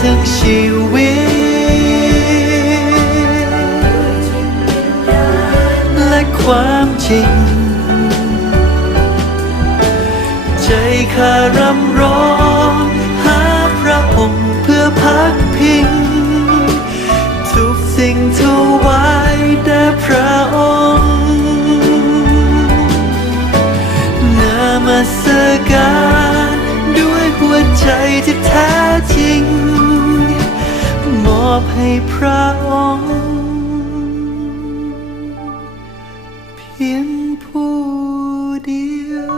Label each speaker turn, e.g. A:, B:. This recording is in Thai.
A: ทั้งชีวิต และความจริง ใจข้ารำร้องหาพระองค์เพื่อพักพิง ทุกสิ่งถวายแด่พระองค์ นามาสการ อบให้พระองค์เพียงผู้เดียว